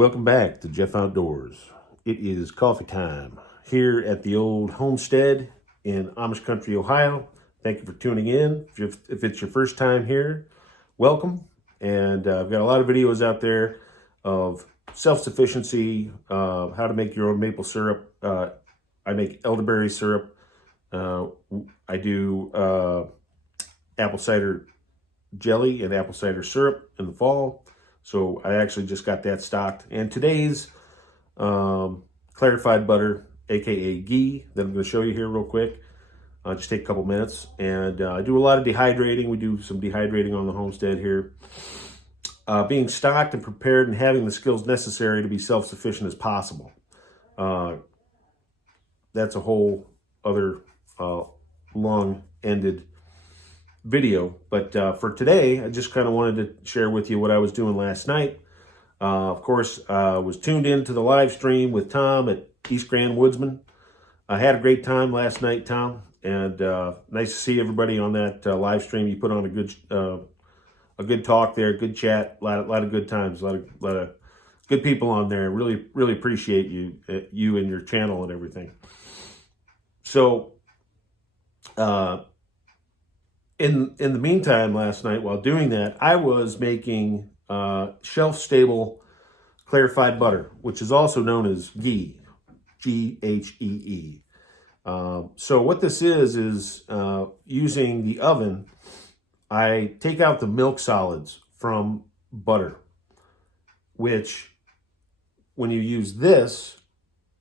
Welcome back to Jeff Outdoors. It is coffee time here at the old homestead in Amish Country, Ohio. Thank you for tuning in. If it's your first time here, welcome. And I've got a lot of videos out there of self-sufficiency, how to make your own maple syrup. I make elderberry syrup. I do apple cider jelly and apple cider syrup in the fall. So I actually just got that stocked. And today's clarified butter, aka ghee, that I'm going to show you here real quick. Just take a couple minutes. And I do a lot of dehydrating. We do some dehydrating on the homestead here. Being stocked and prepared and having the skills necessary to be self-sufficient as possible. That's a whole other long-ended video, but for today, I just kind of wanted to share with you what I was doing last night. Of course, I was tuned into the live stream with Tom at East Grand Woodsman. I had a great time last night, Tom, and nice to see everybody on that live stream. You put on a good talk there, good chat, a lot of good times, a lot of good people on there. Really appreciate you and your channel and everything. So, in the meantime, last night while doing that, I was making shelf-stable clarified butter, which is also known as ghee, G-H-E-E. So what this is using the oven, I take out the milk solids from butter, which when you use this,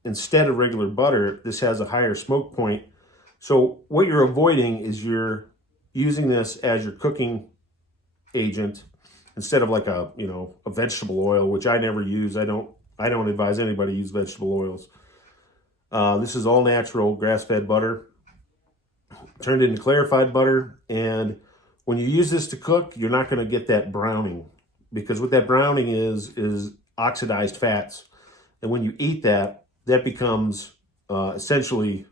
instead of regular butter, this has a higher smoke point. So what you're avoiding is you're using this as your cooking agent instead of like a vegetable oil, which I never use. I don't advise anybody use vegetable oils. This is all natural grass-fed butter turned into clarified butter. And when you use this to cook, you're not going to get that browning, because what that browning is oxidized fats. And when you eat that becomes essentially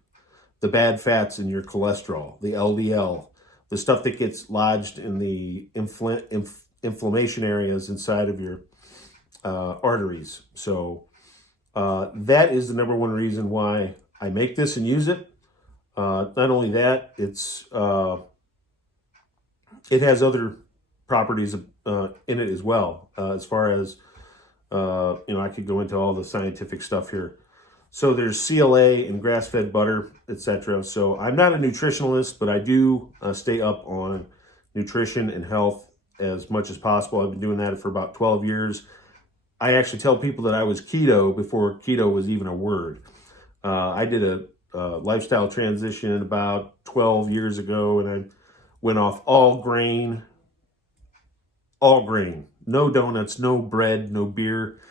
the bad fats in your cholesterol, the LDL. The stuff that gets lodged in the inflammation areas inside of your arteries. So that is the number one reason why I make this and use it. Not only that, it has other properties in it as well. As far as I could go into all the scientific stuff here. So there's CLA and grass-fed butter, etc. So I'm not a nutritionalist, but I do stay up on nutrition and health as much as possible. I've been doing that for about 12 years. I actually tell people that I was keto before keto was even a word. I did a lifestyle transition about 12 years ago, and I went off all grain, no donuts, no bread, no beer.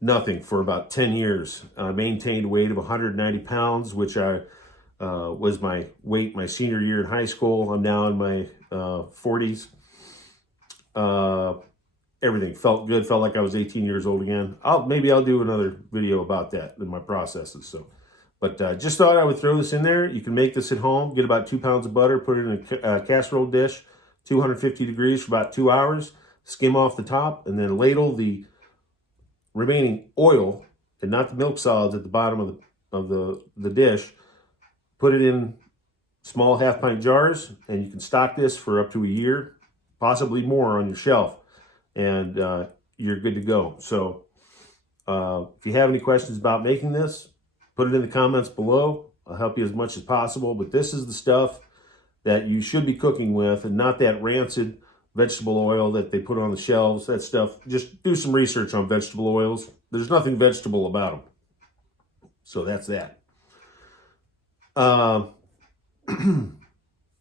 Nothing for about 10 years. I maintained a weight of 190 pounds, which was my weight my senior year in high school. I'm now in my 40s. Everything felt good, felt like I was 18 years old again. Maybe I'll do another video about that in my processes. But just thought I would throw this in there. You can make this at home. Get about 2 pounds of butter, put it in a casserole dish, 250 degrees for about 2 hours. Skim off the top, and then ladle the remaining oil and not the milk solids at the bottom of the dish. Put it in small half-pint jars, and you can stock this for up to a year, possibly more, on your shelf, and you're good to go. So if you have any questions about making this, put it in the comments below. I'll help you as much as possible, but this is the stuff that you should be cooking with, and not that rancid vegetable oil that they put on the shelves. That stuff, just do some research on vegetable oils. There's nothing vegetable about them. So that's that.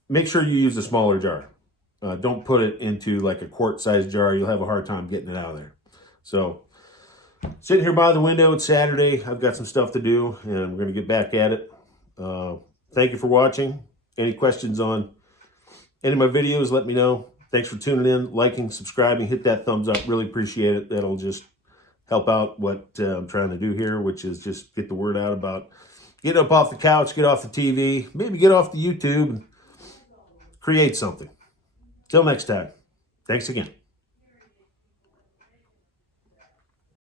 Make sure you use a smaller jar. Don't put it into like a quart-sized jar. You'll have a hard time getting it out of there. So, sitting here by the window, it's Saturday. I've got some stuff to do, and we're going to get back at it. Thank you for watching. Any questions on any of my videos, let me know. Thanks for tuning in, liking, subscribing, hit that thumbs up. Really appreciate it. That'll just help out what I'm trying to do here, which is just get the word out about getting up off the couch, get off the TV, maybe get off the YouTube and create something. Till next time. Thanks again.